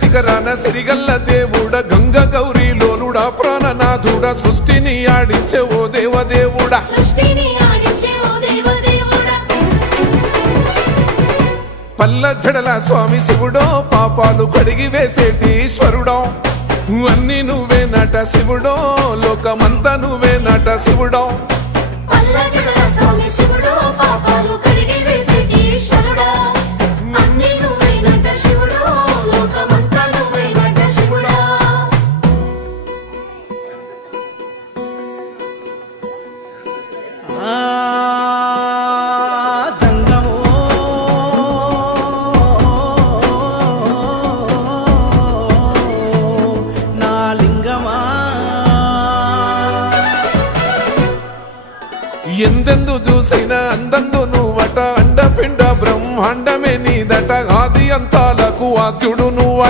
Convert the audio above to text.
శిఖరాన సిరిగల్ల దేవుడ గంగ గౌరీ లోలుడా ప్రాణనాథుడా సృష్టిని ఆడించే ఓ దేవదేవుడా పల్ల జడల స్వామి శివుడో పాపాలు కడిగి వేసేటి ఈశ్వరుడో అన్ని నువ్వే నట శివుడో లోకమంతా నువ్వే నట శివుడో పల్ల జడల స్వామి శివుడో పాపాలు కడిగి వేసేటి ఈశ్వరుడో అన్ని నువ్వే నట శివుడో లోకమంతా నువ్వే నట శివుడో ఎందెందు చూసైనా అందందు నువ్వట అండపిండ బ్రహ్మాండమే నీదట ఆది అంతాలకు ఆద్యుడు నువ్వ